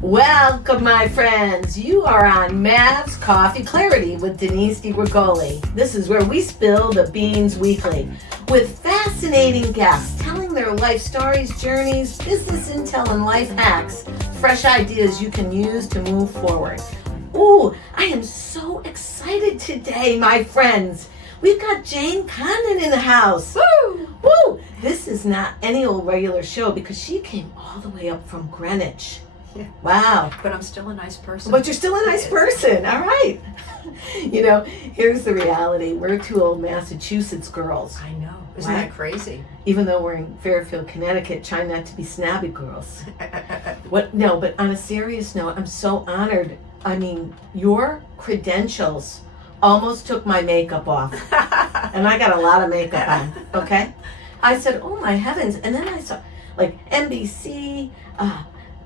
Welcome, my friends. You are on Mav's Coffee Clarity with Denise DiGregoli. This is where we spill the beans weekly with fascinating guests telling their life stories, journeys, business intel, and life hacks. Fresh ideas you can use to move forward. Ooh, I am so excited today, my friends. We've got Jane Condon in the house. Woo! Woo! This is not any old regular show because she came all the way up from Greenwich. Yeah. Wow. But I'm still a nice person. But you're still a nice person. All right. You know, here's the reality. We're two old Massachusetts girls. I know. Isn't Right? that crazy? Even though we're in Fairfield, Connecticut, trying not to be snobby girls. What? No, but on a serious note, I'm so honored. I mean, your credentials almost took my makeup off. And I got a lot of makeup on, okay? I said, oh my heavens. And then I saw, like, NBC,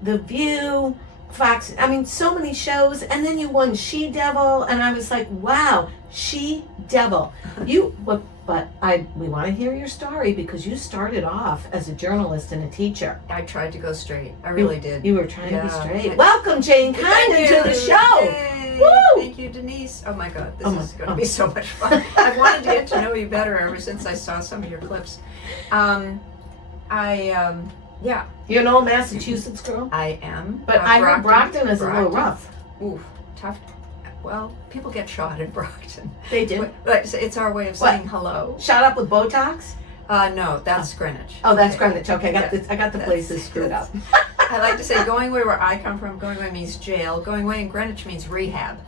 The View, Fox, I mean, so many shows. And then you won She Devil. And I was like, wow, She Devil. We want to hear your story because you started off as a journalist and a teacher. I tried to go straight. I really did. You were trying to be Yeah. straight. Welcome, Jane Condon, to the show. Yay. Woo! Thank you, Denise. Oh my God, this Oh my- is going to be so much fun. I've wanted to get to know you better ever since I saw some of your clips. Yeah, You're an old Massachusetts girl? I am. But I heard Brockton is a little rough. Ooh, tough. Well, people get shot in Brockton. They do. But it's our way of What? saying hello. Shot up with Botox? No, that's Greenwich. Oh, that's Okay. Greenwich. Okay, I got the That's- places screwed up. I like to say going away where I come from, going away means jail. Going away in Greenwich means rehab.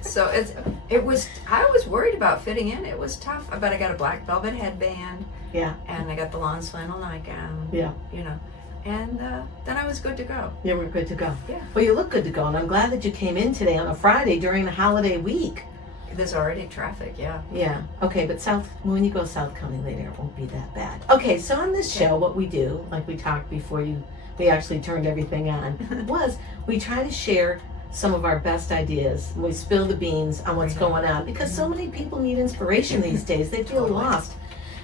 So I was worried about fitting in. It was tough. But I got a black velvet headband. Yeah. And I got the lawn flannel nightgown. Yeah. You know. And then I was good to go. Yeah, we're good to go. Yeah. Well, you look good to go, and I'm glad that you came in today on a Friday during the holiday week. There's already traffic, yeah. Yeah. Okay, but when you go south coming later, it won't be that bad. Okay, so on this show, what we do, like we talked before we actually turned everything on, was we try to share some of our best ideas. We spill the beans on what's going on because so many people need inspiration these days. They feel Totally. lost.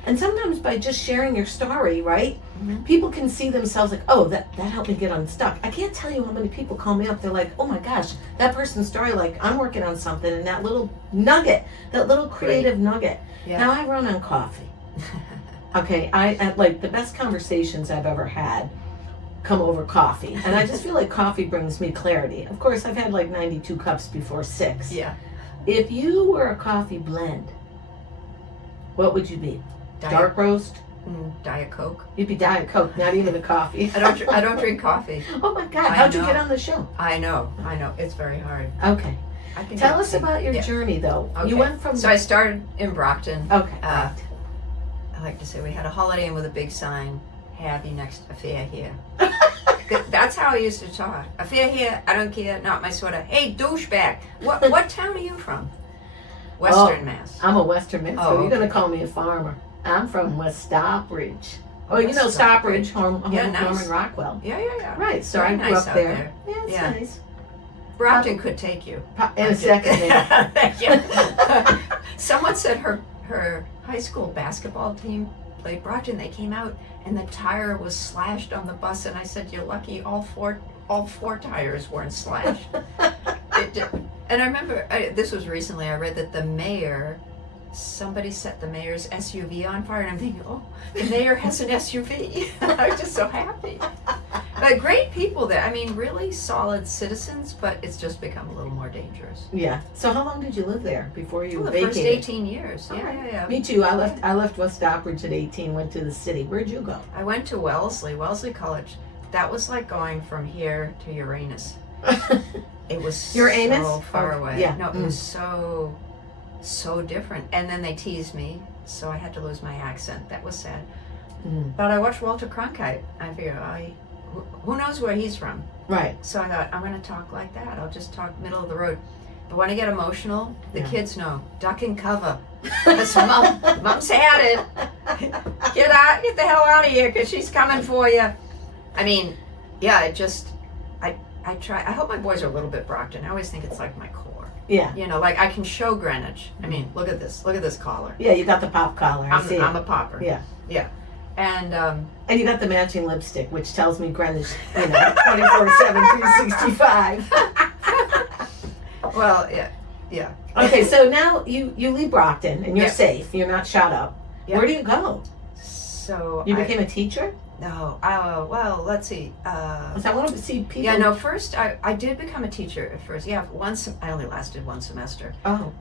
And sometimes by just sharing your story, right, Mhm. people can see themselves like, oh, that helped me get unstuck. I can't tell you how many people call me up. They're like, oh my gosh, that person's story, like, I'm working on something, and that little nugget, that little creative nugget. Yeah. Now, I run on coffee. Okay, I like the best conversations I've ever had come over coffee. And I just feel like coffee brings me clarity. Of course, I've had like 92 cups before 6. Yeah. If you were a coffee blend, what would you be? Dark roast? Diet Coke. You'd be Diet Coke, not even a coffee. I don't drink coffee. Oh my God, I how'd you know. get on the show? I know. It's very hard. Okay. I can Tell get- us about your yeah. journey though. Okay. You went from... So I started in Brockton. Okay, Uh, right. I like to say we had a Holiday Inn with a big sign, "Have your next affair here." That's how I used to talk. Affair here, I don't care, not my sweater. Hey, douchebag, what town are you from? Western Mass. I'm a Western Mass, so Oh, you're okay. going to call me a farmer. I'm from West Stockbridge. Oh, you West know Stockbridge. Stockbridge, home Yeah, of nice. Norman Rockwell. Yeah. Right, so Very I grew nice up out there. there. Yeah, it's Yeah. nice. Brockton could take you. In a second, man. Yeah. Someone said her high school basketball team played Brockton. They came out and the tire was slashed on the bus, and I said, "You're lucky all four tires weren't slashed." And I remember this was recently. I read that somebody set the mayor's SUV on fire, and I'm thinking, oh, the mayor has an SUV. I was just so happy. But great people there. I mean, really solid citizens, but it's just become a little more dangerous. Yeah. So how long did you live there before you Well, the vacated? first 18 years. All right. Yeah. Me too. I left West Stockbridge at 18, went to the city. Where'd you go? I went to Wellesley College. That was like going from here to Uranus. It was Uranus? so far Oh, away. yeah. No, it was so different. And then they teased me, so I had to lose my accent. That was sad. Mm. But I watched Walter Cronkite. I figured, who knows where he's from? Right. So I thought, I'm going to talk like that. I'll just talk middle of the road. But when I get emotional, the Yeah. kids know. Duck and cover. That's Mom's had it. Get the hell out of here, because she's coming for you. I mean, yeah, I try. I hope my boys are a little bit Brockton. I always think it's like my core. Yeah. You know, like I can show Greenwich. I mean, look at this collar. Yeah, you got the pop collar. I see I'm it. a popper. Yeah. Yeah. And And you got the matching lipstick, which tells me Greenwich, 24/7, 365. well, yeah. Okay, so now you leave Brockton and you're Yeah. safe. You're not shot up. Yeah. Where do you go? So You became a teacher? no. Well, let's see. 'Cause I want to see people. Yeah, no. First, I did become a teacher at first. Yeah, I only lasted one semester. Oh,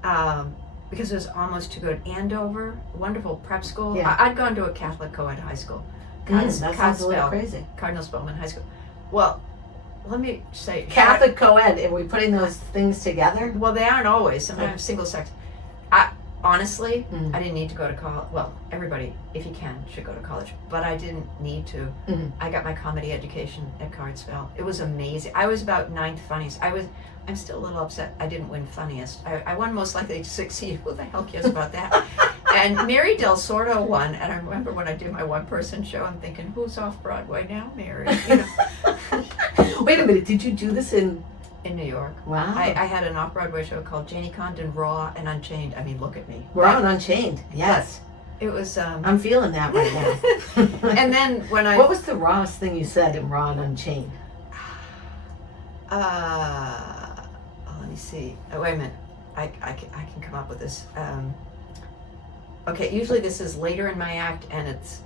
Because it was almost too good. Andover, wonderful prep school. Yeah. I'd gone to a Catholic co-ed high school. that sounds a little crazy. Cardinal Spellman High School. Well, let me say Catholic co-ed, and we're putting those things together? Well, they aren't always. Sometimes single sex. Honestly, Mm. I didn't need to go to college. Well, everybody, if you can, should go to college. But I didn't need to. Mhm. I got my comedy education at Cardsville. It was amazing. I was about ninth funniest. I'm still a little upset I didn't win funniest. I won most likely to succeed. Who the hell cares about that? And Mary Del Sordo won. And I remember when I did my one-person show, I'm thinking, who's off Broadway now, Mary? Wait a minute, did you do this in New York. Wow. I had an off-Broadway show called JANE CONDON, Raw and Unchained. I mean, look at me. We're on Unchained. Yes. It was. I'm feeling that right now. And then when I. What was the rawest thing you said in Raw and Unchained? Let me see. Oh, wait a minute. I can come up with this. Okay, usually this is later in my act, and it's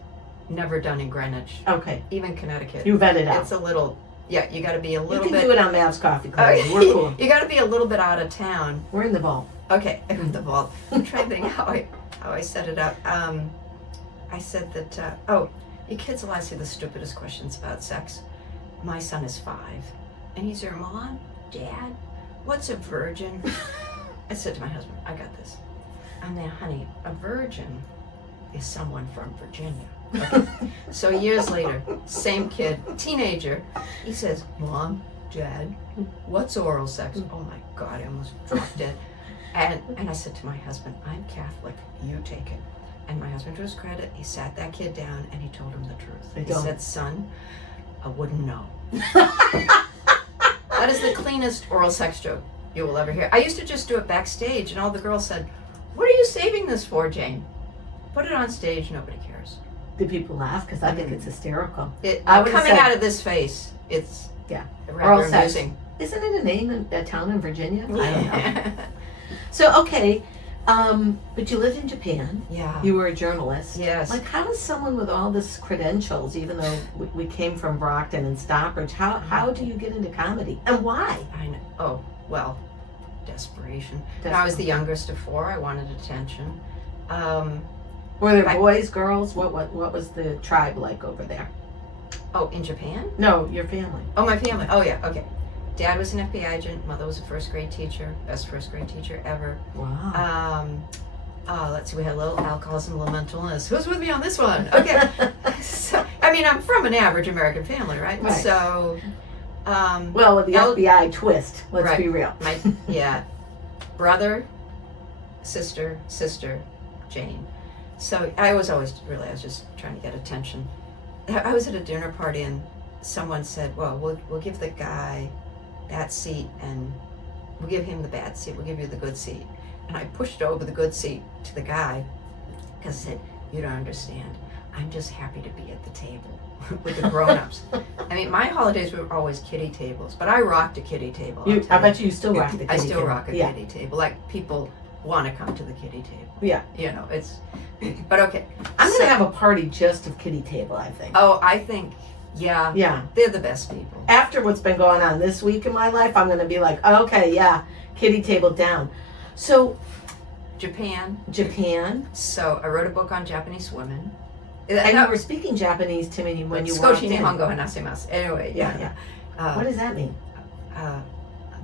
never done in Greenwich, Okay. even Connecticut. You vet it out. It's a little. Yeah, you got to be a You little can bit. do it on Mav's Coffee Club. We're cool. You got to be a little bit out of town. We're in the vault. Okay, in the vault. I'm trying to think how I set it up. I said that. You kids will ask you the stupidest questions about sex. My son is 5, and he's your Mom, Dad, what's a virgin? I said to my husband, I got this. And then, honey, a virgin is someone from Virginia. Okay. So years later, same kid, teenager, he says, Mom, Dad, what's oral sex? Oh my God, I almost dropped dead. And I said to my husband, I'm Catholic, you take it. And my husband, to his credit, he sat that kid down and he told him the truth. He said, son, I wouldn't know. That is the cleanest oral sex joke you will ever hear. I used to just do it backstage, and all the girls said, what are you saving this for, Jane? Put it on stage, nobody cares. Did people laugh? Because I think it's hysterical. I would coming out of this face, it's rather amusing. Isn't it a name in a town in Virginia? I don't know. So, okay, but you lived in Japan. Yeah. You were a journalist. Yes. Like, how does someone with all this credentials, even though we came from Brockton and Stockbridge, how do you get into comedy? And why? I know. Oh, well, desperation. I was the youngest of 4. I wanted attention. Were there boys, girls? What was the tribe like over there? Oh, in Japan? No, your family. Oh, my family. Oh, yeah. Okay. Dad was an FBI agent. Mother was a first grade teacher. Best first grade teacher ever. Wow. Let's see. We had a little alcoholism, a little mental illness. Who's with me on this one? Okay. So, I mean, I'm from an average American family, right? Right. So. Well, with the FBI twist, let's be real. Brother, sister, Jane. So I was just trying to get attention. I was at a dinner party and someone said, well, we'll give the guy that seat and we'll give him the bad seat. We'll give you the good seat. And I pushed over the good seat to the guy because I said, you don't understand. I'm just happy to be at the table with the grown-ups. I mean, my holidays were always kiddie tables, but I rocked a kiddie table. I bet you still rock the kiddie table. I still rock a kiddie table. Like, people want to come to the kiddie table. Yeah. You know, it's... But okay. I'm going to have a party just of kiddie table, I think. Oh, I think, yeah. Yeah. They're the best people. After what's been going on this week in my life, I'm going to be like, okay, yeah, kiddie table down. So... Japan. So I wrote a book on Japanese women. And you were speaking Japanese to me when you walked in. Nihongo hanasemasu. Anyway, yeah. What does that mean?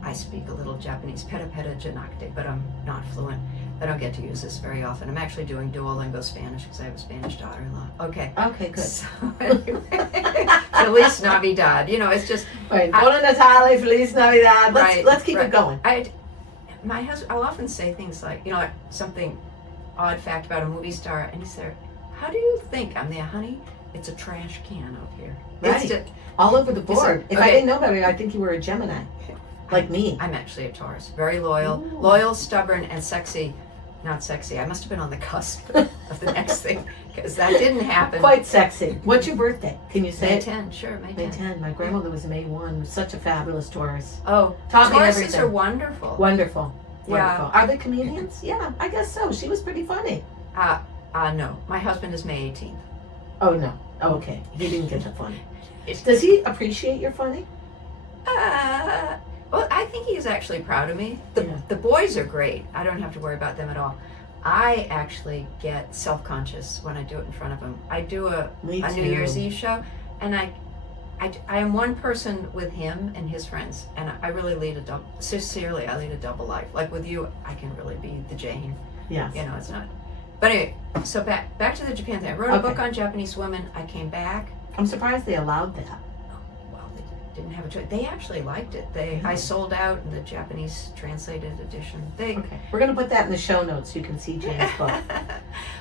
I speak a little Japanese, peta janakte, but I'm not fluent. I don't get to use this very often. I'm actually doing Duolingo Spanish because I have a Spanish daughter-in-law. Okay, good. So, anyway, Feliz Navidad. You know, it's just... Right, Buona Natale, Feliz Navidad. Let's keep it going. My husband, I'll often say things like, like something odd fact about a movie star, and he said, how do you think I'm there, honey? It's a trash can up here. Right. It's just, all over the board. If I didn't know better, I think you were a Gemini. Like me. I'm actually a Taurus. Very loyal. Ooh. Loyal, stubborn, and sexy. Not sexy. I must have been on the cusp of the next thing. because that didn't happen. Quite sexy. What's your birthday? Can you say May it? 10, sure, May 10. May 10. My grandmother was May 1. Such a fabulous Taurus. Oh, Taught me Tauruses everything. are wonderful. Wonderful. Yeah. Wonderful. Are they comedians? Yeah, I guess so. She was pretty funny. No. My husband is May 18th. Oh, no. Oh, okay. He didn't get the funny. Does he appreciate your funny? Well, I think he's actually proud of me. Yeah. The boys are great. I don't have to worry about them at all. I actually get self-conscious when I do it in front of him. I do a Me New too. Year's Eve show, and I am one person with him and his friends, and I really lead a double. Sincerely, I lead a double life. Like with you, I can really be the Jane. Yes. You know, it's not. But anyway, so back to the Japan thing. I wrote a Okay. book on Japanese women. I came back. I'm surprised they allowed that. Well, they didn't have a choice. They actually liked it. I sold out in the Japanese translated edition. Okay. We're going to put that in the show notes so you can see Jane's book.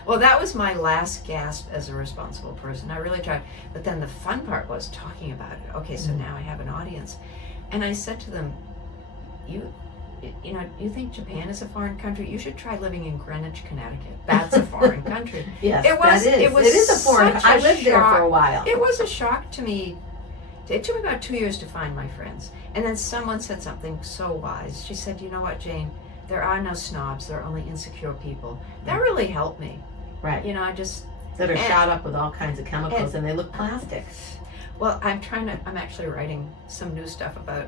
Well, that was my last gasp as a responsible person. I really tried. But then the fun part was talking about it. Okay, so now I have an audience. And I said to them, you think Japan is a foreign country? You should try living in Greenwich, Connecticut. That's a foreign country. Yes, It was- that is. it was It is a foreign. such I a lived there for a shock. while. It was a shock to me. It took me about 2 years to find my friends. And then someone said something so wise. She said, you know what, Jane? There are no snobs. There are only insecure people. That really helped me. Right. You know, I just... That are and- shot up with all kinds of chemicals and they look plastic. Well, I'm actually writing some new stuff about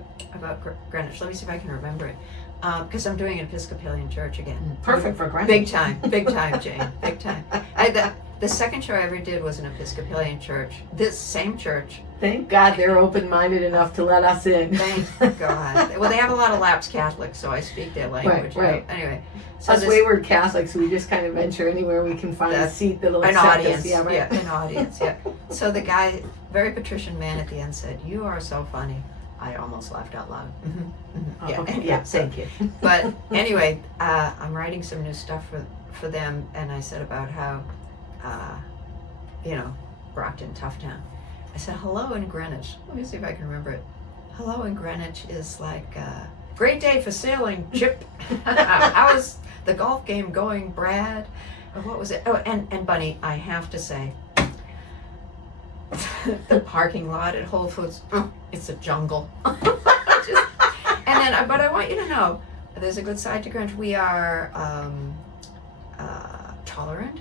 Greenwich. Let me see if I can remember it. Because I'm doing an Episcopalian church again. Perfect for Greenwich. Big time, Jane, big time. The second show I ever did was an Episcopalian church. This same church. Thank God they're open-minded enough to let us in. Thank God. Well, they have a lot of lapsed Catholics, so I speak their language. Right. Anyway, so Us wayward Catholics, we just kind of venture anywhere we can find a seat that'll an accept audience. us. Yeah, right. An audience. Yeah. So the guy, very patrician man, at the end said, "You are so funny." I almost laughed out loud. Oh, Yeah. okay. Yeah, thank you. But anyway, I'm writing some new stuff for them, and I said about how, Brockton, tough town. I said, hello in Greenwich. Let me see if I can remember it. Hello in Greenwich is like, great day for sailing, Chip. How's the golf game going, Brad? Or what was it? Oh, and Bunny, I have to say, the parking lot at Whole Foods, it's a jungle. But I want you to know, there's a good side to Greenwich. We are tolerant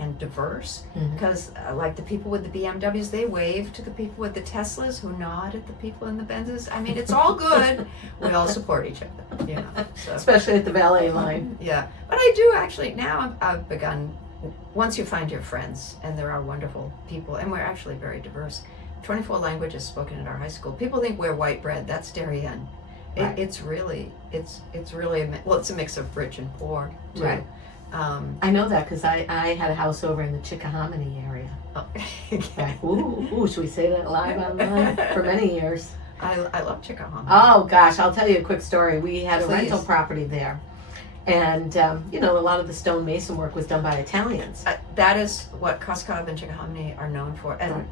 and diverse, because like the people with the BMWs, they wave to the people with the Teslas, who nod at the people in the Benzes. I mean, it's all good. We all support each other, So. Especially at the valet line. Yeah, but I do actually, now I've begun, once you find your friends, and there are wonderful people, and we're actually very diverse. 24 languages spoken at our high school. People think we're white bread. That's Darien. Right. It's really it's a mix of rich and poor too. Right. I know that because I had a house over in the Chickahominy area. Oh, Right. Ooh, should we say that live online? For many years. I love Chickahominy. Oh gosh, I'll tell you a quick story. We had a Please. rental property there, and a lot of the stone work was done by Italians. That is what Coscob and Chickahominy are known for, and Right.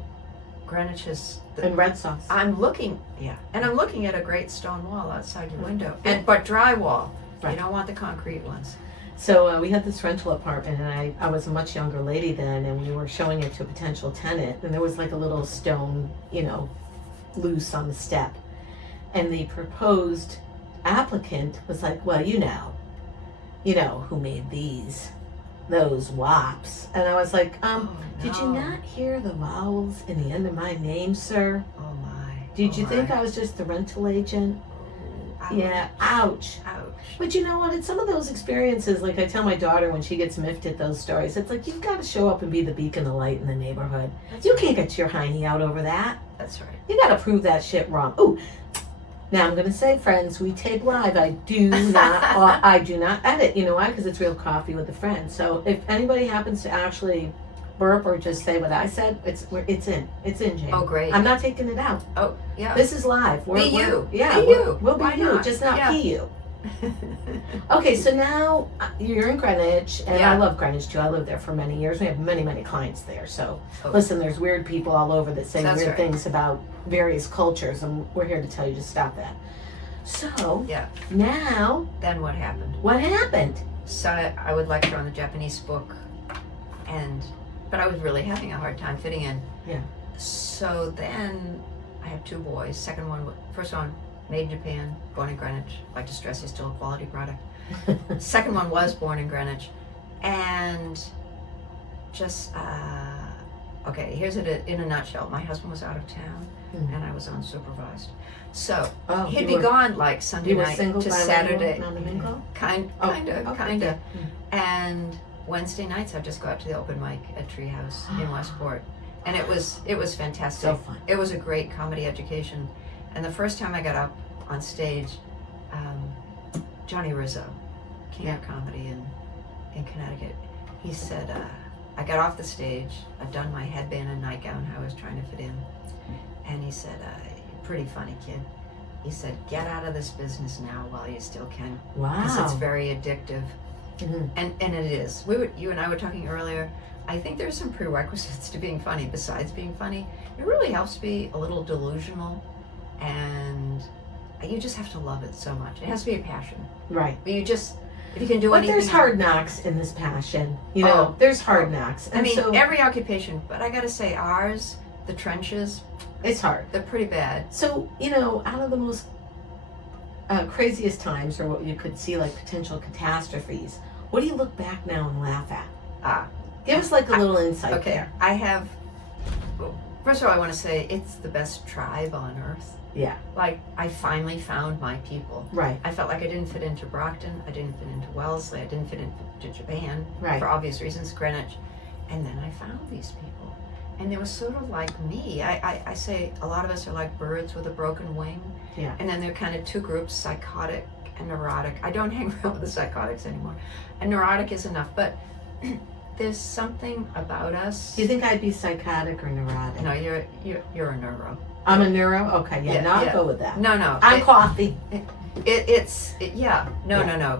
Greenwich is. And red sauce. I'm looking at a great stone wall outside your window, but drywall. Right. You don't want the concrete ones. So we had this rental apartment, and I was a much younger lady then, and we were showing it to a potential tenant, and there was like a little stone, loose on the step. And the proposed applicant was like, well, you know who made those wops. And I was like, did you not hear the vowels in the end of my name, sir? Oh my. Did you think I was just the rental agent? Ouch. Yeah, ouch. But you know what? It's some of those experiences, like I tell my daughter when she gets miffed at those stories, it's like you've got to show up and be the beacon of light in the neighborhood. You can't get your hiney out over that. That's right. You got to prove that shit wrong. Ooh, now I'm going to say, friends, we tape live. I do not edit. You know why? Because it's real coffee with a friend. So if anybody happens to actually burp or just say what I said, it's in, Jane. Oh, great. I'm not taking it out. Oh, yeah. This is live. Be you. Yeah, Be you. We'll be Why you, not? just not Yeah. be you. Okay, so now you're in Greenwich, and Yeah. I love Greenwich too. I lived there for many years. We have many, many clients there. So Oh. listen, there's weird people all over that say That's weird right. things about various cultures, and we're here to tell you to stop that. So Yeah. now, Then what happened? what happened? So I would lecture on the Japanese book, and but I was really having a hard time fitting in. Yeah. So then I have 2 boys. First one, made in Japan, born in Greenwich. I'd like to stress he's still a quality product. Second one was born in Greenwich. And just, okay, here's it in a nutshell. My husband was out of town, and I was unsupervised. So he'd be gone like Sunday night to Saturday. Kinda. And Wednesday nights I'd just go out to the open mic at Treehouse in Westport. And it was fantastic. So fun. It was a great comedy education. And the first time I got up on stage, Johnny Rizzo, King of Comedy in Connecticut, he said, I got off the stage, I'd done my headband and nightgown, how I was trying to fit in. And he said, pretty funny kid. He said, get out of this business now while you still can. Wow. Because it's very addictive. And it is. You and I were talking earlier, I think there's some prerequisites to being funny besides being funny. It really helps be a little delusional, and you just have to love it so much. It has to be a passion. Right. But if you can do anything. But there's hard knocks in this passion. You know, there's hard knocks. And every occupation, but I gotta say ours, the trenches, it's hard. They're pretty bad. So, out of the most craziest times, or what you could see like potential catastrophes, what do you look back now and laugh at? Give us like a little insight there. I have, first of all, I want to say it's the best tribe on earth. Yeah. Like, I finally found my people. Right. I felt like I didn't fit into Brockton, I didn't fit into Wellesley, I didn't fit into Japan, right, for obvious reasons, Greenwich. And then I found these people. And they were sort of like me. I say a lot of us are like birds with a broken wing. Yeah. And then they're kind of 2 groups, psychotic and neurotic. I don't hang around with the psychotics anymore. And neurotic is enough, but there's something about us. Do you think I'd be psychotic or neurotic? No, you're a neuro. I'm a neuro? Okay, yeah, I'll go with that. No. I'm coffee. No.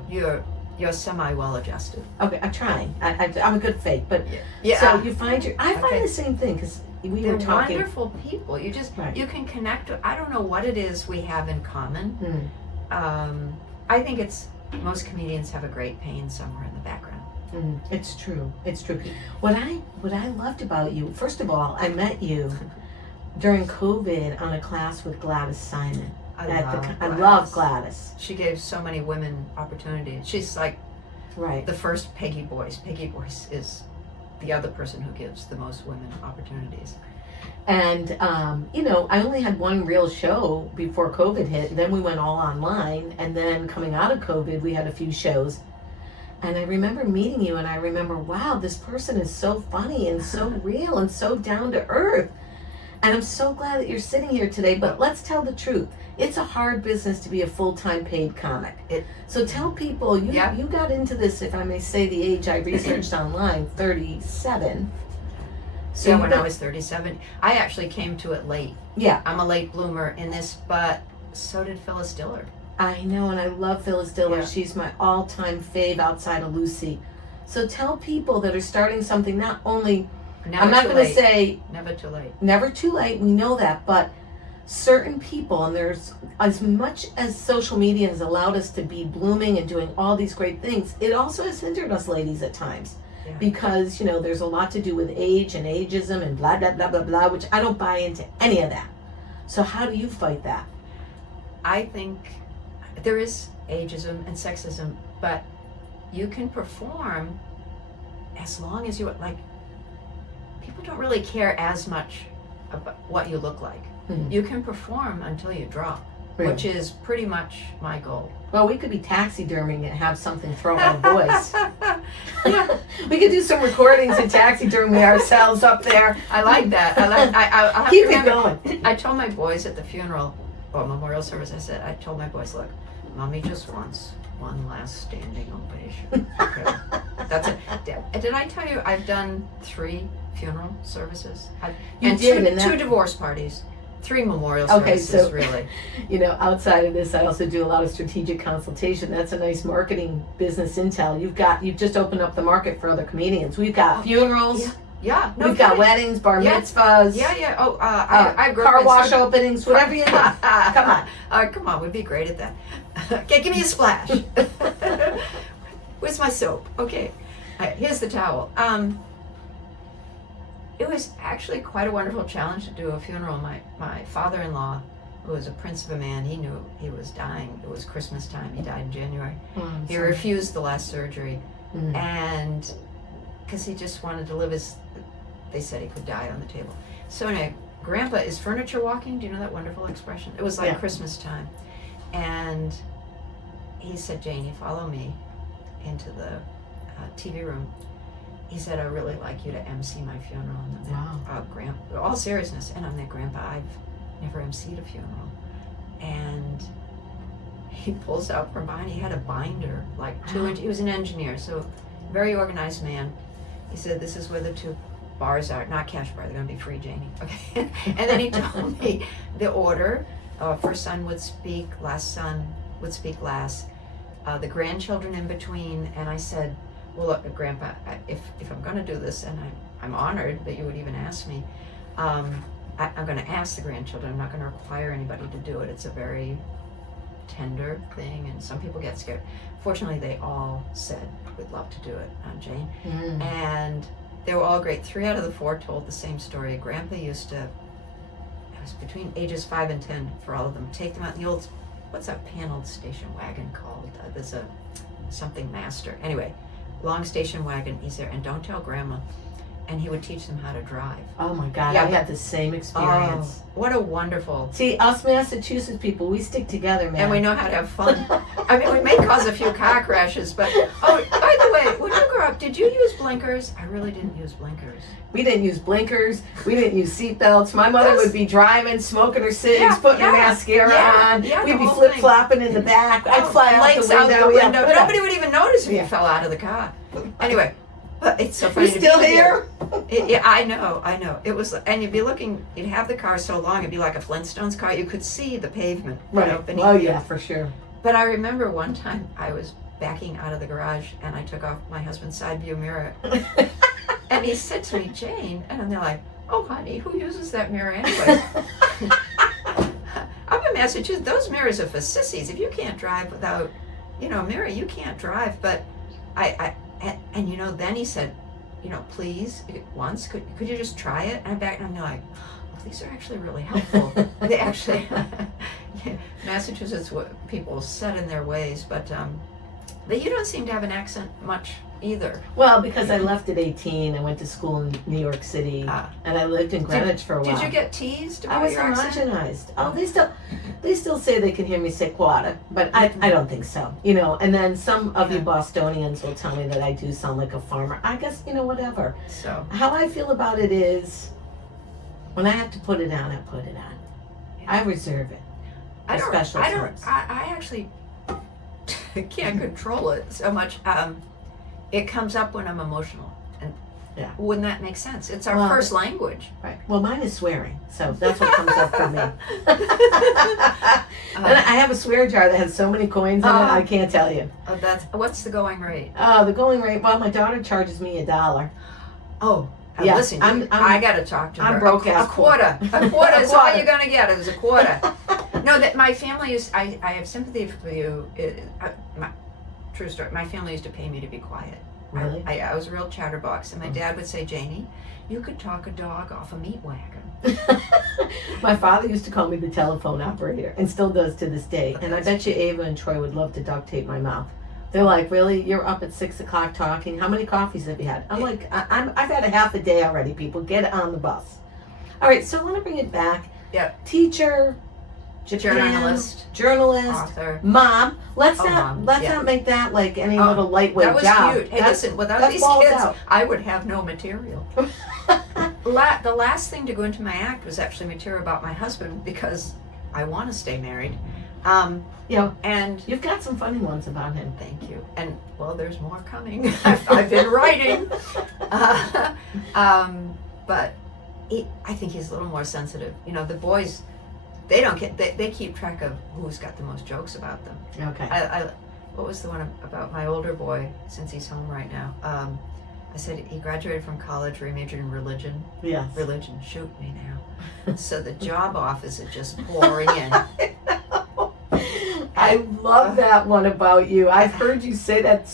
You're semi-well adjusted. Okay, I'm trying. I'm a good fake, but yeah. So you find I find the same thing, because they're were talking. Wonderful people. You just you can connect. I don't know what it is we have in common. I think it's most comedians have a great pain somewhere in the background. It's true. It's true. What I loved about you, first of all, I met you during COVID on a class with Gladys Simon. I love Gladys. She gave so many women opportunities. She's like the first Peggy Boyce. Peggy Boyce is the other person who gives the most women opportunities. And, I only had one real show before COVID hit, and then we went all online, and then coming out of COVID, we had a few shows. And I remember meeting you, and I remember, wow, this person is so funny and so real and so down to earth. And I'm so glad that you're sitting here today, but let's tell the truth. It's a hard business to be a full-time paid comic. So tell people, you got into this, if I may say the age I researched online, 37. So when I was 37. I actually came to it late. Yeah. I'm a late bloomer in this, but so did Phyllis Diller. I know, and I love Phyllis Diller. Yeah. She's my all-time fave outside of Lucy. So tell people that are starting something, not only, I'm not going to say... Never too late. Never too late, we know that, but certain people, and there's, as much as social media has allowed us to be blooming and doing all these great things, it also has hindered us ladies at times. Yeah. Because, there's a lot to do with age and ageism and blah, blah, blah, blah, blah, which I don't buy into any of that. So how do you fight that? I think there is ageism and sexism, but you can perform as long as people don't really care as much about what you look like. You can perform until you drop, which is pretty much my goal. Well, we could be taxiderming and have something throw our voice. We could do some recordings and taxidermy ourselves up there. I like that. I'll have Keep to it going. I told my boys at the funeral or memorial service, I told my boys, look, Mommy just wants one last standing ovation. Okay. That's it. Did I tell you I've done 3 funeral services? You did, 2 divorce parties. 3 memorial services, really. Outside of this, I also do a lot of strategic consultation. That's a nice marketing business intel. You've just opened up the market for other comedians. We've got funerals. Yeah. We've got weddings, bar mitzvahs. Yeah. Oh, I grew car up wash openings, whatever you want. Come on. Come on, we'd be great at that. Okay, give me a splash. Where's my soap? Okay. Here's the towel. It was actually quite a wonderful challenge to do a funeral. My father-in-law, who was a prince of a man, he knew he was dying. It was Christmas time. He died in January. He refused the last surgery, and because he just wanted to live as, they said he could die on the table. So anyway, Grandpa is furniture walking. Do you know that wonderful expression? It was like Christmas time. And he said, Janie, follow me into the TV room. He said, I'd really like you to MC my funeral. And I'm there, Grandpa, all seriousness. And I'm there, Grandpa, I've never MC'd a funeral. And he pulls out from behind, he had a binder, like 2 inch, he was an engineer, so very organized man. He said, this is where the 2 bars are, not cash bar, they're gonna be free, Janie, okay? And then he told me the order, first son would speak, last son would speak last, the grandchildren in between, and I said, well, look, Grandpa, if I'm gonna do this, and I'm honored that you would even ask me, I'm gonna ask the grandchildren, I'm not gonna require anybody to do it. It's a very tender thing, and some people get scared. Fortunately, they all said, we'd love to do it, Jane. And they were all great. 3 out of the 4 told the same story. Grandpa used to, it was between ages 5 and 10 for all of them, take them out in the old, what's that paneled station wagon called? There's a something master. Anyway, long station wagon, he's there, and don't tell Grandma. And he would teach them how to drive. Oh my God, I had the same experience. Oh, what a wonderful. See, us Massachusetts people, we stick together, man. And we know how to have fun. I mean, we may cause a few car crashes, but, oh, by the way, when you grew up, did you use blinkers? I really didn't use blinkers. We didn't use blinkers. We didn't use seatbelts. My mother would be driving, smoking her cigs, putting her mascara on. We'd be flip-flopping in the back. I'd fly out the window. Nobody would even notice if you fell out of the car. Anyway. But it's so funny. You're still here? Yeah, I know. It was, and you'd be looking, you'd have the car so long, it'd be like a Flintstones car. You could see the pavement. Right. Oh, yeah, for sure. But I remember one time I was backing out of the garage and I took off my husband's side view mirror. And he said to me, Jane, and they're like, oh, honey, who uses that mirror anyway? I'm in Massachusetts. Those mirrors are for sissies. If you can't drive without, a mirror, you can't drive. But And then he said, please, once, could you just try it? And I'm back, and I'm like, oh, these are actually really helpful. They actually, Massachusetts people set in their ways, but you don't seem to have an accent much either. Well, because I left at 18, I went to school in New York City, and I lived in Greenwich for a while. Did you get teased about I was your accent? homogenized. Oh, they still say they can hear me say quarter, but I don't think so. And then some of you Bostonians will tell me that I do sound like a farmer. I guess, whatever. So how I feel about it is, when I have to put it on, I put it on. I reserve it. I actually can't control it so much. It comes up when I'm emotional, and wouldn't that make sense? It's our first language. Right. Well, mine is swearing, so that's what comes up for me. And I have a swear jar that has so many coins in it, I can't tell you. What's the going rate? The going rate. Well, my daughter charges me $1. Oh. Yeah, listen, I got to talk to her. I'm broke a quarter. A quarter is all you're going to get. It was a quarter. No, that my family is. I have sympathy for you. True story. My family used to pay me to be quiet. Really? I was a real chatterbox, and my dad would say, Janie, you could talk a dog off a meat wagon. My father used to call me the telephone operator, and still does to this day. And I bet you Ava and Troy would love to duct tape my mouth. They're like, really? You're up at 6 o'clock talking? How many coffees have you had? I'm like, I've had a half a day already, people. Get on the bus. All right, so I want to bring it back. Yep. Teacher, journalist, author, mom. Let's not make that like any little lightweight job. That was cute. Hey, listen, without these kids, I would have no material. The last thing to go into my act was actually material about my husband, because I want to stay married. And you've got some funny ones about him. Thank you. And well, there's more coming. I've been writing. But I think he's a little more sensitive. The boys, they don't get. They keep track of who's got the most jokes about them. Okay. What was the one about my older boy, since he's home right now? I said he graduated from college where he majored in religion. Yes. Religion, shoot me now. So the job offers are just pouring in. I love that one about you. I've heard you say that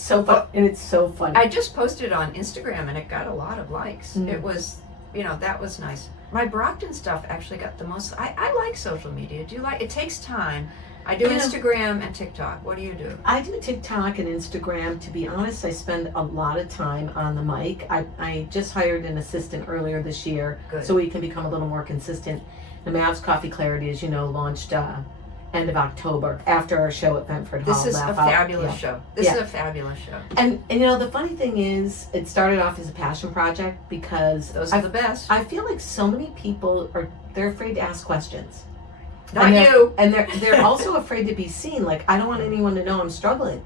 and it's so funny. I just posted it on Instagram and it got a lot of likes. Mm. It was that was nice. My Brockton stuff actually got the most. I like social media. Do you like? It takes time. I do Instagram and TikTok. What do you do? I do TikTok and Instagram. To be honest, I spend a lot of time on the mic. I just hired an assistant earlier this year, Good. so we can become a little more consistent. The Mavs Coffee Clarity, as you know, launched end of October after our show at Benford Hall. This is a fabulous Yeah. show. This is a fabulous show. And the funny thing is, it started off as a passion project because Those are the best. I feel like so many people they're afraid to ask questions. Not And you. And they're also afraid to be seen. Like, I don't want anyone to know I'm struggling.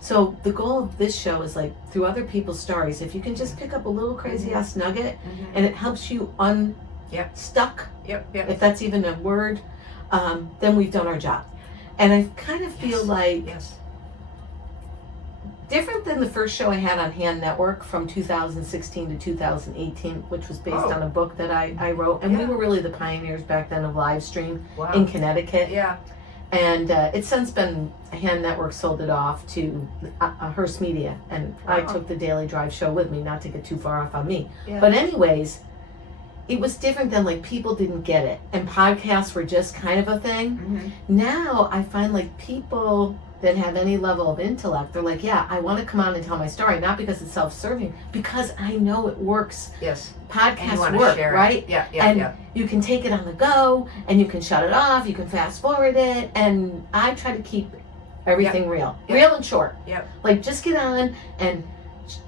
So the goal of this show is, like, through other people's stories, if you can just pick up a little crazy ass nugget and it helps you unstuck, Yep. if that's even a word, then we've done our job. And I kind of feel like Yes. different than the first show I had on Hand Network from 2016 to 2018, which was based on a book that I wrote. And we were really the pioneers back then of live stream Wow. in Connecticut. Yeah. And it's since been, Hand Network sold it off to Hearst Media. And I took the Daily Drive show with me, not to get too far off on me. Yeah. But anyways, it was different than, like, people didn't get it. And podcasts were just kind of a thing. Now I find, like, people that have any level of intellect, they're like, yeah, I want to come on and tell my story, not because it's self-serving, because I know it works. Yes. Podcasts work, share it. right? Yeah. And you can take it on the go, and you can shut it off, you can fast forward it, and I try to keep everything real. Yep. Real and short. Yep. Like, just get on and,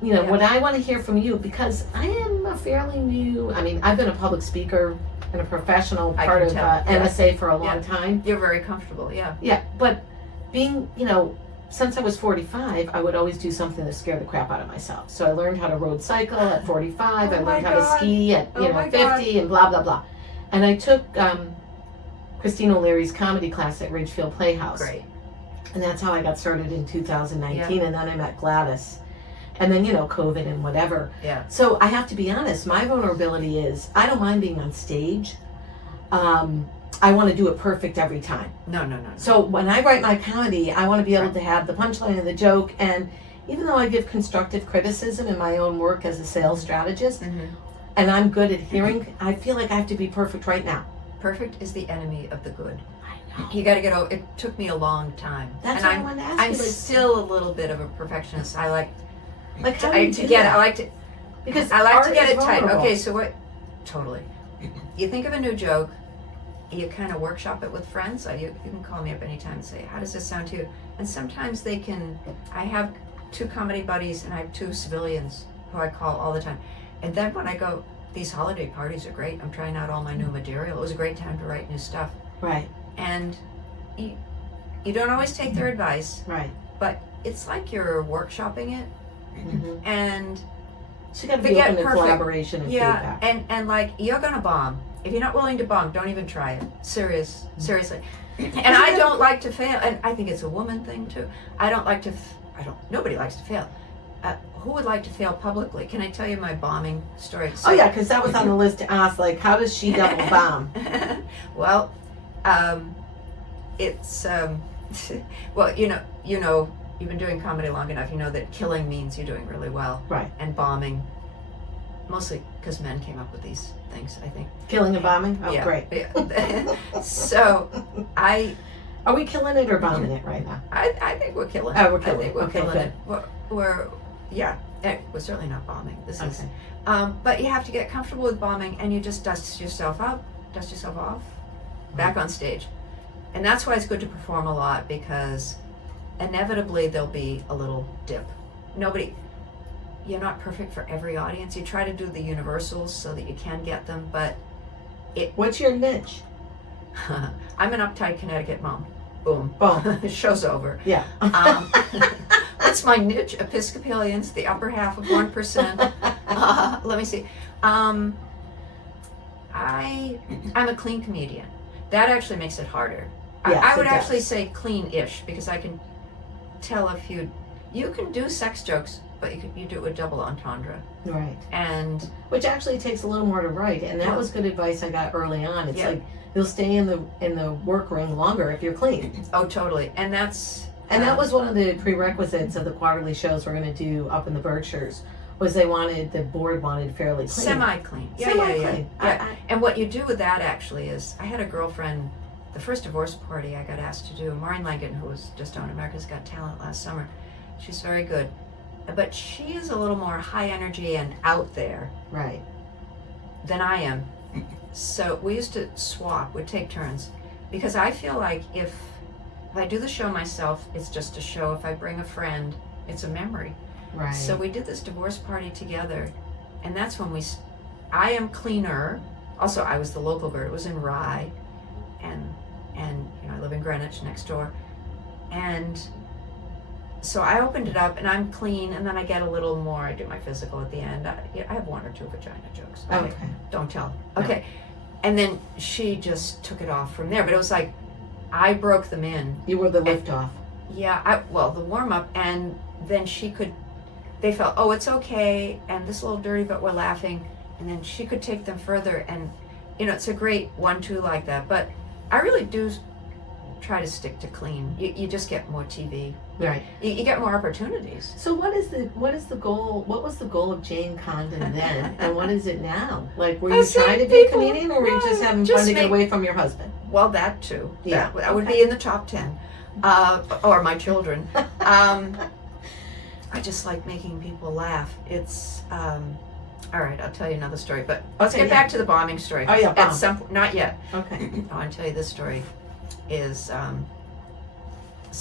what I want to hear from you, because I am a fairly new, I've been a public speaker and a professional I part can of tell. NSA for a long time. You're very comfortable. Yeah. Yeah, but being, since I was 45, I would always do something to scare the crap out of myself. So I learned how to road cycle at 45. I learned how to ski at 50 and blah, blah, blah. And I took Christine O'Leary's comedy class at Ridgefield Playhouse. Great. And that's how I got started in 2019. And then I met Gladys. And then, COVID and whatever. Yeah. So I have to be honest, my vulnerability is I don't mind being on stage. I want to do it perfect every time. No. So when I write my comedy, I want to be able to have the punchline and the joke. And even though I give constructive criticism in my own work as a sales strategist, and I'm good at hearing, I feel like I have to be perfect right now. Perfect is the enemy of the good. I know. You got to get over. It took me a long time. That's and what I wanted to ask I'm you. still a little bit of a perfectionist. I like How do you to do get. that? I like to. Because I like art to get is it tight. vulnerable. Okay, so what? Totally. You think of a new joke. You kind of workshop it with friends. You can call me up anytime and say, how does this sound to you? And sometimes they can, I have 2 comedy buddies and I have 2 civilians who I call all the time. And then when I go, these holiday parties are great. I'm trying out all my new material. It was a great time to write new stuff. Right. And you don't always take their advice, Right. but it's like you're workshopping it. And So you got to But be get open to perfect. collaboration and yeah, feedback. and like, you're gonna bomb. If you're not willing to bomb, don't even try it. Seriously. And I don't like to fail, and I think it's a woman thing too. I don't like to. Nobody likes to fail. Who would like to fail publicly? Can I tell you my bombing story? So, Oh yeah, because that was on the list to ask. Like, how does she double bomb? Well, it's well, you've been doing comedy long enough. You know that killing means you're doing really well, Right. and bombing, mostly because men came up with these things, I think. Killing and bombing. Oh, Yeah, great. yeah. So Are we killing it or bombing it right now? I think we're killing it. Oh, we're killing I think it. we're Okay, killing good. it. We're certainly not bombing. This is, Okay. but you have to get comfortable with bombing, and you just dust yourself off, back on stage, and that's why it's good to perform a lot, because inevitably there'll be a little dip. You're not perfect for every audience. You try to do the universals so that you can get them, but What's your niche? I'm an uptight Connecticut mom. Boom. Boom. Show's over. Yeah. What's my niche? Episcopalians, the upper half of 1%. Let me see. I'm a clean comedian. That actually makes it harder. Yes, I would it does. actually say clean-ish, because I can tell if you can do sex jokes, but you do it with double entendre. Right. And Which actually takes a little more to write, and that was good advice I got early on. It's Yeah. like you'll stay in the work ring longer if you're clean. oh, totally. And that's And that was one of the prerequisites of the quarterly shows we're going to do up in the Berkshires, Was the board wanted fairly clean? Semi-clean. Yeah. Semi-clean. And what you do with that actually is, I had a girlfriend, the first divorce party I got asked to do, Maureen Langan, who was just on America's Got Talent last summer. She's very good. But she is a little more high energy and out there Right. than I am. So we used to swap, we'd take turns. Because I feel like if I do the show myself, it's just a show. If I bring a friend, it's a memory. Right. So we did this divorce party together, and that's when I am cleaner. Also, I was the local bird. It was in Rye, and I live in Greenwich next door. And so I opened it up, and I'm clean, and then I get a little more. I do my physical at the end. I have one or two vagina jokes. Okay. Don't tell. No. Okay. And then she just took it off from there. But it was like, I broke them in. You were the lift off. Yeah, the warm-up, and then they felt, oh, it's okay, and this little dirty, but we're laughing, and then she could take them further, and, it's a great 1-2 like that, but I really do try to stick to clean. You just get more TV. Right. You get more opportunities. So what is the goal? What was the goal of Jane Condon then, and what is it now? Like, were you trying to be a comedian, or were you just having fun to get away from your husband? Well, that too. Yeah. That would be in the top 10. Or my children. I just like making people laugh. It's, all right, I'll tell you another story, but let's get back to the bombing story. Oh, yeah, bomb. Not yet. Okay. I want to tell you this story is,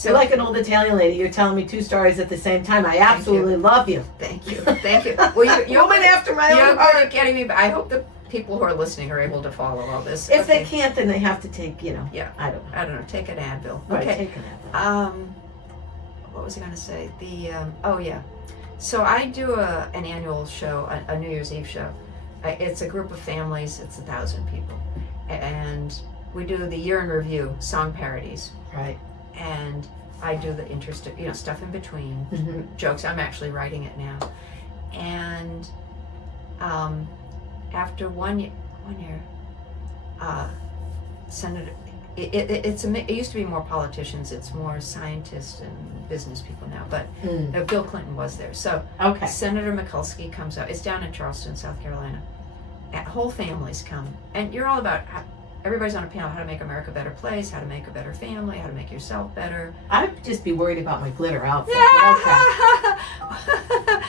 You're like an old Italian lady. You're telling me 2 stories at the same time. I absolutely love you. Thank you. Well, you're woman after my own You're heart. getting me, I hope the people who are listening are able to follow all this. If they can't, then they have to take, Yeah. I don't know. Take an Advil. Right, Okay. take an Advil. What was I going to say? Oh yeah. So I do an annual show, a New Year's Eve show. It's a group of families. It's 1,000 people, and we do the year in review, song parodies, Right. and I do the interesting, stuff in between, jokes. I'm actually writing it now, and after one year, Senator. It used to be more politicians. It's more scientists and business people now. But Bill Clinton was there. So Okay. Senator Mikulski comes out. It's down in Charleston, South Carolina. Whole families come, and you're all about. Everybody's on a panel: how to make America a better place, how to make a better family, how to make yourself better. I'd just be worried about my glitter outfit.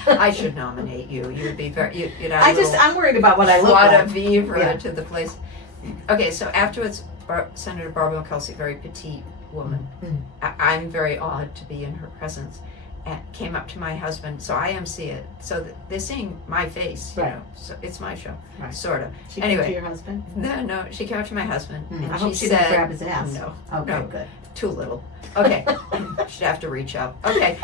I should nominate you. You'd be very. You'd add I'm worried about what I look joie de like. vivre to the place. Okay, so afterwards, Senator Barbara Mikulski, very petite woman. I'm very awed to be in her presence. And came up to my husband, so I MC it. So they're seeing my face, Right. So it's my show, Right. sort of. She Anyway. came to your husband? No, she came up to my husband, and I hope she said, didn't grab his ass. No, Okay, no. good. Too little. Okay, she'd have to reach up. Okay,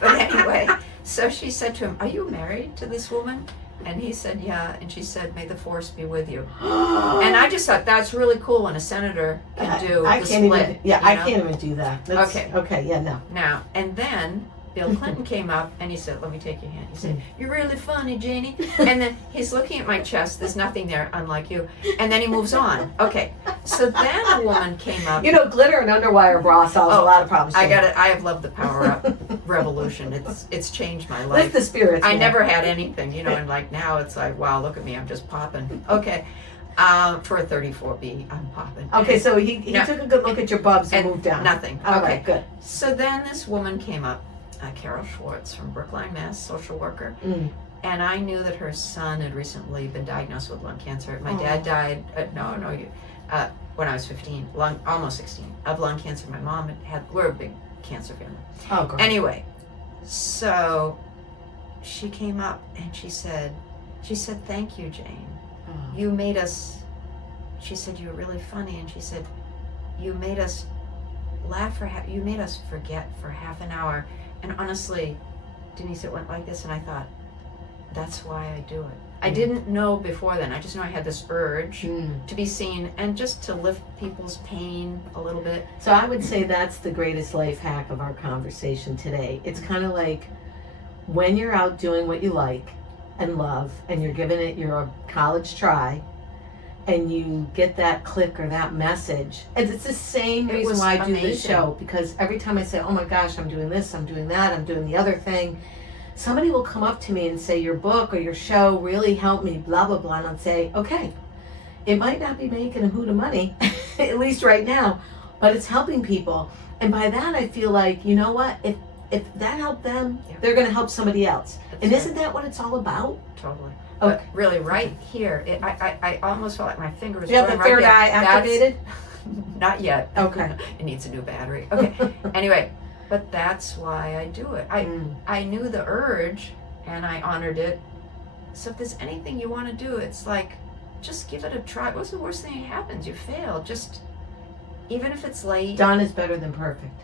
but anyway, so she said to him, "Are you married to this woman?" And he said, "Yeah." And she said, "May the force be with you." And I just thought that's really cool when a senator can do I the can't split. even. Yeah, I can't even do that. Okay. Okay. Yeah. No. Now, and then Bill Clinton came up and he said, "Let me take your hand." He said, "You're really funny, Janie." And then he's looking at my chest. There's nothing there, unlike you. And then he moves on. Okay. So then a woman came up. Glitter and underwire bra solves a lot of problems. I got it. I have loved the Power Up revolution. It's changed my life. Lift the spirits. I man. never had anything, and like now it's like, wow, look at me, I'm just popping. Okay. For a 34B, I'm popping. Okay, so he took a good look at your bubs and moved down. Nothing. All Okay. right, good. So then this woman came up, Carol Schwartz from Brookline, Mass, social worker. And I knew that her son had recently been diagnosed with lung cancer. My dad died, when I was 15, almost 16, of lung cancer. My mom we're a big cancer family. Oh, great. Anyway, so she came up and she said, "Thank you, Jane. You made us," she said, "you were really funny." And she said, "You made us laugh you made us forget for half an hour." And honestly, Denise, it went like this, and I thought, that's why I do it. I didn't know before then. I just know I had this urge to be seen and just to lift people's pain a little bit. So I would say that's the greatest life hack of our conversation today. It's kind of like when you're out doing what you like and love, and you're giving it your college try, and you get that click or that message. And it's the same reason why I do this show, because every time I say, oh my gosh, I'm doing this, I'm doing that, I'm doing the other thing, somebody will come up to me and say, your book or your show really helped me, blah, blah, blah. And I'll say, okay, it might not be making a hoot of money, at least right now, but it's helping people. And by that, I feel like, you know what? If that helped them, they're going to help somebody else. That's and right. isn't that what it's all about? Totally. Okay. But really, right here, I almost felt like my finger was Do you have going the right third there. eye activated? Not yet. Okay. It needs a new battery. Okay. Anyway, but that's why I do it. I knew the urge, and I honored it. So if there's anything you want to do, it's like, just give it a try. What's the worst thing that happens? You fail. Just, even if it's late. Done is better than perfect.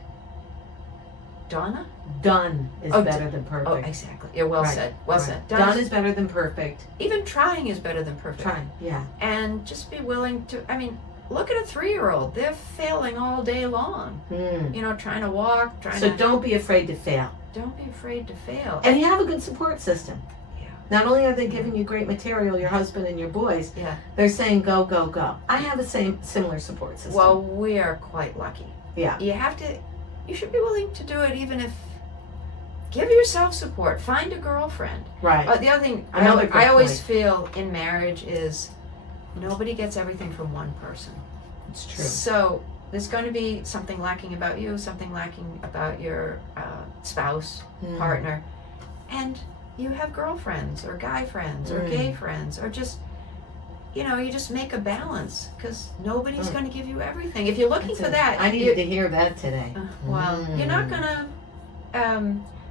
Donna? Done is Oh, better than perfect. Oh, exactly. Yeah, well Right, said. Well said. Done is better than perfect. Even trying is better than perfect. Trying, yeah. And just be willing to, look at a 3-year-old. They're failing all day long. You know, trying to walk, So don't be afraid to fail. Don't be afraid to fail. And you have a good support system. Yeah. Not only are they giving you great material, your husband and your boys, Yeah. they're saying go, go, go. I have a similar support system. Well, we are quite lucky. Yeah. You should be willing to do it even if, give yourself support. Find a girlfriend. Right. The other thing Another good I always point. feel in marriage is nobody gets everything from one person. It's true. So there's going to be something lacking about you, something lacking about your spouse, partner, and you have girlfriends or guy friends or gay friends, or just, you just make a balance, because nobody's going to give you everything. If you're looking for that, I needed to hear that today. well, you're not gonna.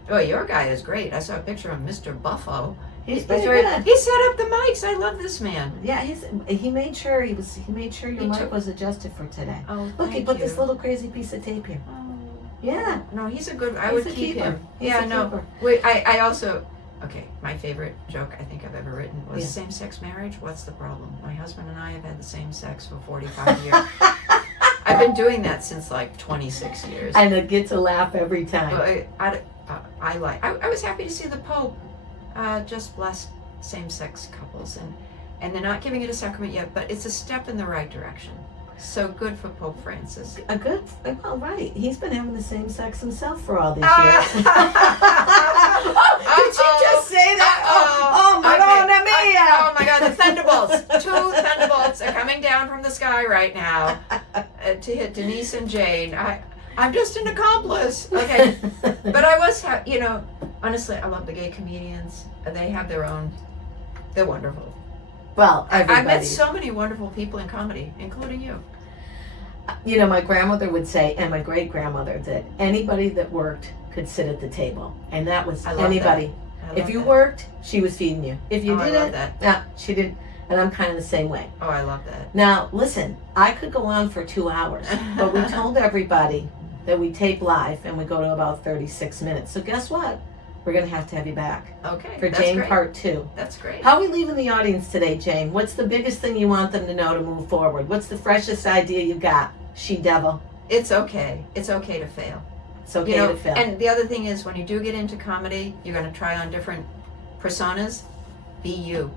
Well, your guy is great. I saw a picture of Mr. Buffo. He's pretty good. He set up the mics. I love this man. Yeah, he made sure your He mic took- was adjusted for today. Oh, Look, he thank put you. this little crazy piece of tape here. Oh. Yeah. No, he's a good. I He's would a keep keeper. him. He's Yeah, a no. keeper. Wait, I also. Okay, my favorite joke I think I've ever written was Yeah. same-sex marriage. What's the problem? My husband and I have had the same sex for 45 years. I've been doing that since like 26 years. And I get to laugh every time. Well, I was happy to see the Pope just bless same-sex couples, and they're not giving it a sacrament yet, but it's a step in the right direction. So good for Pope Francis. Well, right. He's been having the same sex himself for all these years. Did she just say that? Oh, Madonna mia! Oh my God, the thunderbolts! 2 thunderbolts are coming down from the sky right now to hit Denise and Jane. I'm just an accomplice. Okay, but I was, honestly, I love the gay comedians. They have their own. They're wonderful. Well, everybody. I've met so many wonderful people in comedy, including you. My grandmother would say, and my great grandmother, that anybody that worked could sit at the table, and that was I love anybody. that. If you worked, she was feeding you. If you I love didn't, that. no, she didn't. And I'm kind of the same way. Oh, I love that. Now, listen, I could go on for 2 hours, but we told everybody that we tape live, and we go to about 36 minutes. So guess what? We're going to have you back Okay, for that's Jane great. Part 2. That's great. How are we leaving the audience today, Jane? What's the biggest thing you want them to know to move forward? What's the freshest idea you got, she-devil? It's okay. It's okay to fail. It's okay to fail. And the other thing is, when you do get into comedy, you're going to try on different personas. Be you.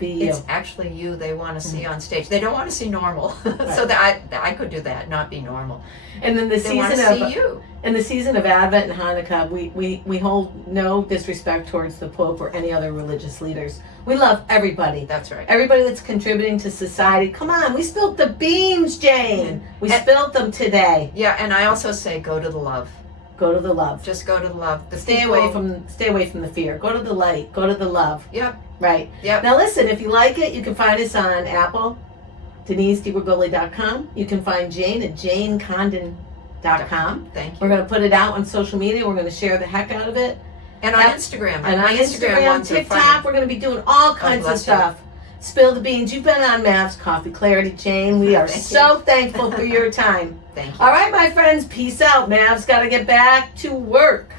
Be you. It's actually you they want to see on stage. They don't want to see normal. So that I could do that, not be normal. And then They want to see you. in the season of Advent and Hanukkah, we hold no disrespect towards the Pope or any other religious leaders. We love everybody. That's right. Everybody that's contributing to society. Come on, we spilled the beans, Jane. We spilled them today. Yeah, and I also say go to the love. Go to the love. Just go to the love. Stay away from the fear. Go to the light. Go to the love. Yep. Right. Yep. Now listen, if you like it, you can find us on Apple, DeniseDeBergoli.com. You can find Jane at JaneCondon.com. Thank you. We're going to put it out on social media. We're going to share the heck out of it. And on Instagram. And My on Instagram, ones are TikTok, funny. we're going to be doing all kinds of bless you. stuff. Spill the beans. You've been on Mav's Coffee Clarity, Jane. We are Thank so thankful for your time. Thank you. All right, my friends, peace out. Mav's got to get back to work.